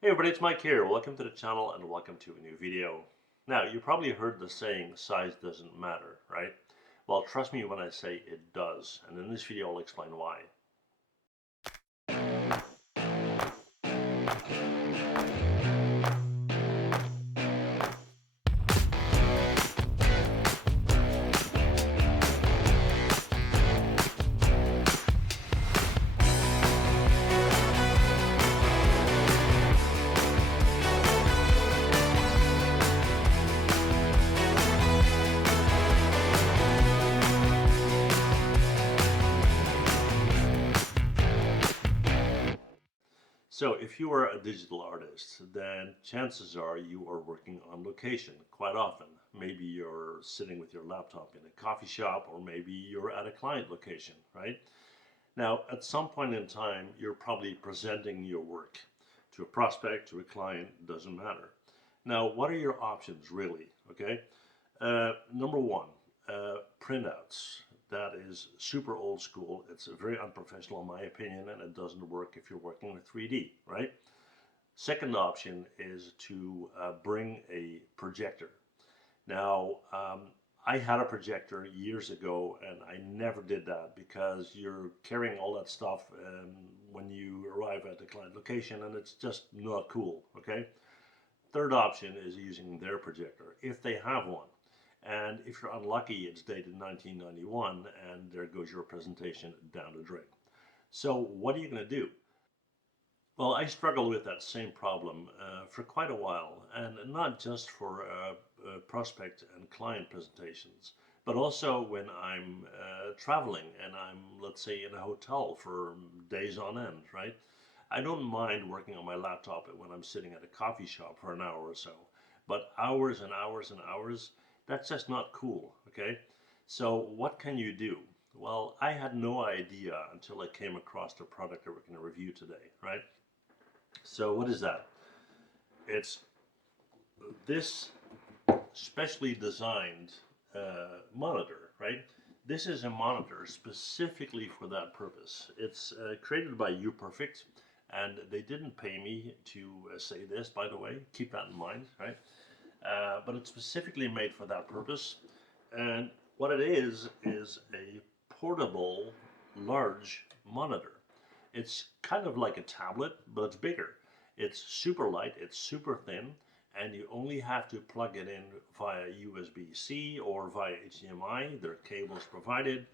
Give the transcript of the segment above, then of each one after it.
Hey everybody, it's Mike here. Welcome to the channel and welcome to a new video. Now, you probably heard the saying, size doesn't matter, right? Well, trust me when I say it does, and in this video I'll explain why. So, if you are a digital artist, then chances are you are working on location quite often. Maybe you're sitting with your laptop in a coffee shop, or maybe you're at a client location, right? Now, at some point in time, you're probably presenting your work to a prospect, to a client, doesn't matter. Now, what are your options really? Okay, number one, printouts. That is super old school. It's very unprofessional in my opinion, and it doesn't work if you're working with 3D, right? Second option is to bring a projector. Now, I had a projector years ago, and I never did that because you're carrying all that stuff when you arrive at the client location, and it's just not cool. Okay. Third option is using their projector if they have one. And if you're unlucky, it's dated 1991, and there goes your presentation down the drain. So, what are you going to do? Well, I struggled with that same problem for quite a while, and not just for prospect and client presentations, but also when I'm traveling and I'm, let's say, in a hotel for days on end, right? I don't mind working on my laptop when I'm sitting at a coffee shop for an hour or so, but hours and hours and hours, that's just not cool, okay? So, what can you do? Well, I had no idea until I came across the product that we're going to review today, right? So what is that? It's this specially designed monitor, right? This is a monitor specifically for that purpose. It's created by UPERFECT, and they didn't pay me to say this, by the way. Keep that in mind, right? But it's specifically made for that purpose. And what it is a portable, large monitor. It's kind of like a tablet, but it's bigger. It's super light, it's super thin, and you only have to plug it in via USB-C or via HDMI. There are cables provided.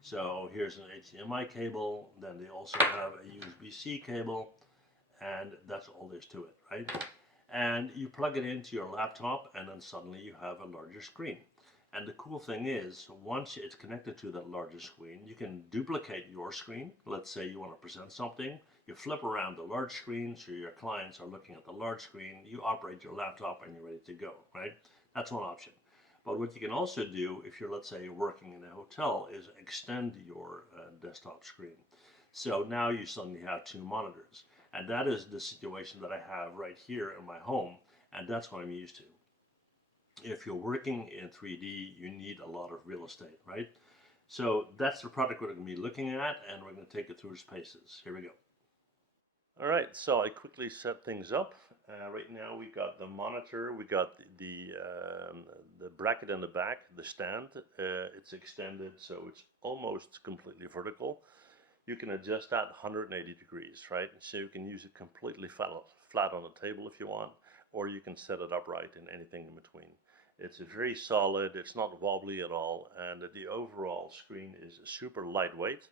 So here's an HDMI cable, then they also have a USB-C cable, and that's all there's to it, right? And you plug it into your laptop, and then suddenly you have a larger screen. And the cool thing is, once it's connected to that larger screen, you can duplicate your screen. Let's say you want to present something. You flip around the large screen so your clients are looking at the large screen. You operate your laptop and you're ready to go, right? That's one option. But what you can also do if you're, let's say, working in a hotel is extend your desktop screen. So now you suddenly have two monitors. And that is the situation that I have right here in my home. And that's what I'm used to. If you're working in 3D, you need a lot of real estate, right? So that's the product we're going to be looking at, and we're going to take it through its paces. Here we go. All right, so I quickly set things up. Right now we got the monitor, we got the bracket in the back, the stand. It's extended, so it's almost completely vertical. You can adjust that 180 degrees, right? So you can use it completely flat on the table if you want, or you can set it upright in anything in between. It's very solid, it's not wobbly at all, and the overall screen is super lightweight,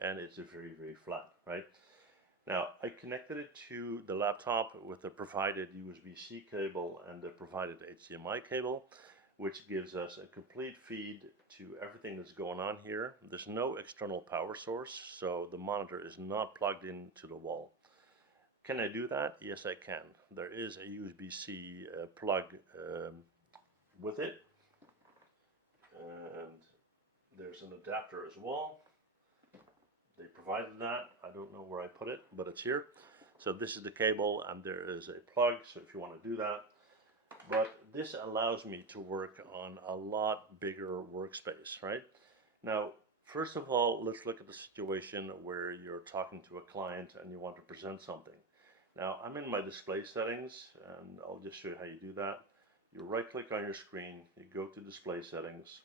and it's very, very flat, right? Now, I connected it to the laptop with the provided USB-C cable and the provided HDMI cable, which gives us a complete feed to everything that's going on here. There's no external power source, so the monitor is not plugged into the wall. Can I do that? Yes, I can. There is a USB-C plug with it, and there's an adapter as well. They provided that. I don't know where I put it, but it's here. So this is the cable, and there is a plug, so if you want to do that. But this allows me to work on a lot bigger workspace, right? Now, first of all, let's look at the situation where you're talking to a client and you want to present something. Now I'm in my display settings, and I'll just show you how you do that. You right click on your screen, you go to display settings,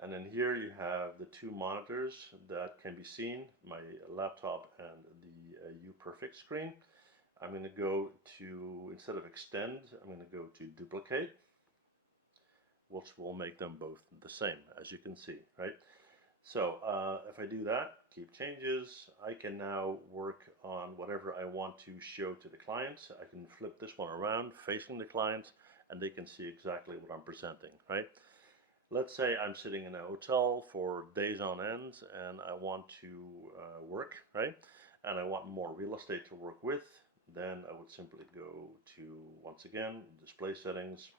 and then here you have the two monitors that can be seen, my laptop and the UPERFECT screen. I'm going to go to, instead of extend, I'm going to go to duplicate, which will make them both the same, as you can see, right? So if I do that, keep changes, I can now work on whatever I want to show to the client. I can flip this one around facing the client, and they can see exactly what I'm presenting, right? Let's say I'm sitting in a hotel for days on end and I want to work, right? And I want more real estate to work with. Then I would simply go to, once again, display settings.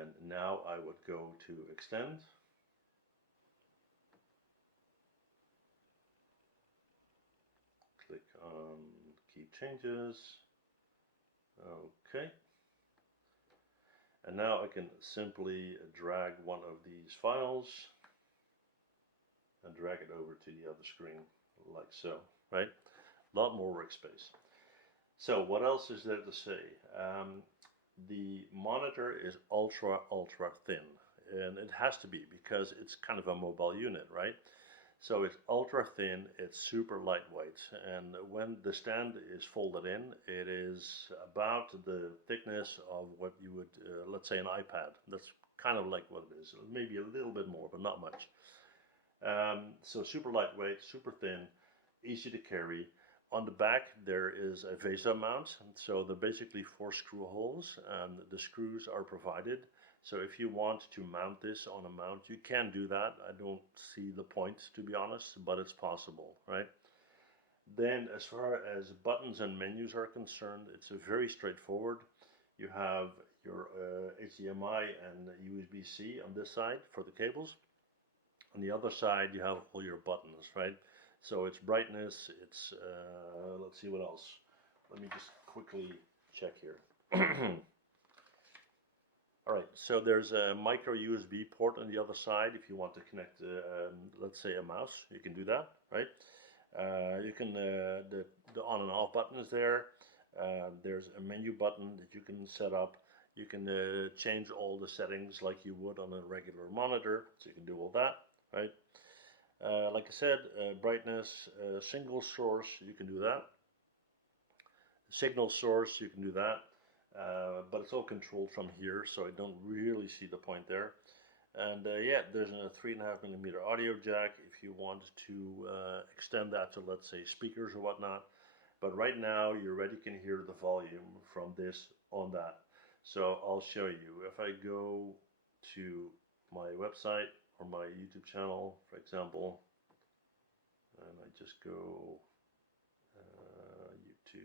And now I would go to extend. Click on keep changes. Okay. And now I can simply drag one of these files and drag it over to the other screen like so, right? A lot more workspace. So what else is there to say? The monitor is ultra thin, and it has to be because it's kind of a mobile unit, right? So it's ultra thin, it's super lightweight, and when the stand is folded in, it is about the thickness of what you would, let's say, an iPad. That's kind of like what it is, maybe a little bit more, but not much. So super lightweight, super thin, easy to carry. On the back there is a VESA mount, so they're basically 4 screw holes, and the screws are provided. So if you want to mount this on a mount, you can do that. I don't see the point, to be honest, but it's possible, right? Then as far as buttons and menus are concerned, it's very straightforward. You have your HDMI and USB-C on this side for the cables. On the other side you have all your buttons, right? So it's brightness, it's, let's see what else. Let me just quickly check here. Alright, so there's a micro USB port on the other side if you want to connect, let's say, a mouse. You can do that, right? You can, the on and off button is there. There's a menu button that you can set up. You can change all the settings like you would on a regular monitor, so you can do all that, right? Like I said, brightness, single source, you can do that. Signal source, you can do that. But it's all controlled from here, so I don't really see the point there. And yeah, there's a 3.5mm audio jack if you want to extend that to, let's say, speakers or whatnot. But right now you already can hear the volume from this on that. So I'll show you. If I go to my website or my YouTube channel, for example, and I just go YouTube.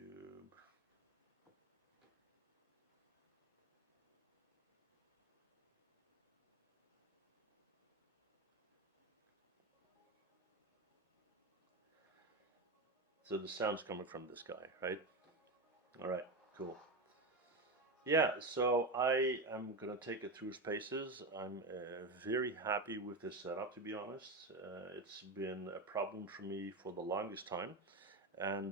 So the sound's coming from this guy, right? All right, cool. Yeah, so I am gonna take it through paces. I'm very happy with this setup, to be honest. It's been a problem for me for the longest time, and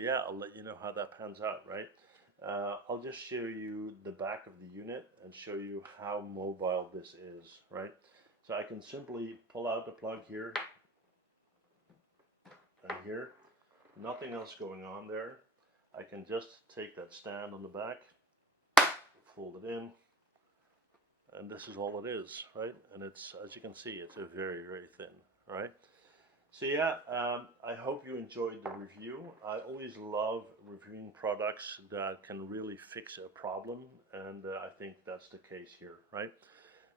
yeah, I'll let you know how that pans out, right? I'll just show you the back of the unit and show you how mobile this is, right? So I can simply pull out the plug here and here, nothing else going on there. I can just take that stand on the back, fold it in, and this is all it is, right? And it's, as you can see, it's a very thin, right? So yeah, I hope you enjoyed the review. I always love reviewing products that can really fix a problem, and I think that's the case here, right?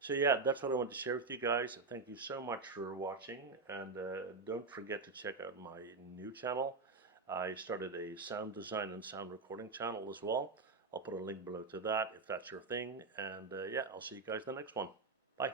So yeah, that's what I want to share with you guys. Thank you so much for watching, and don't forget to check out my new channel. I started a sound design and sound recording channel as well. I'll put a link below to that if that's your thing, and yeah, I'll see you guys in the next one. Bye.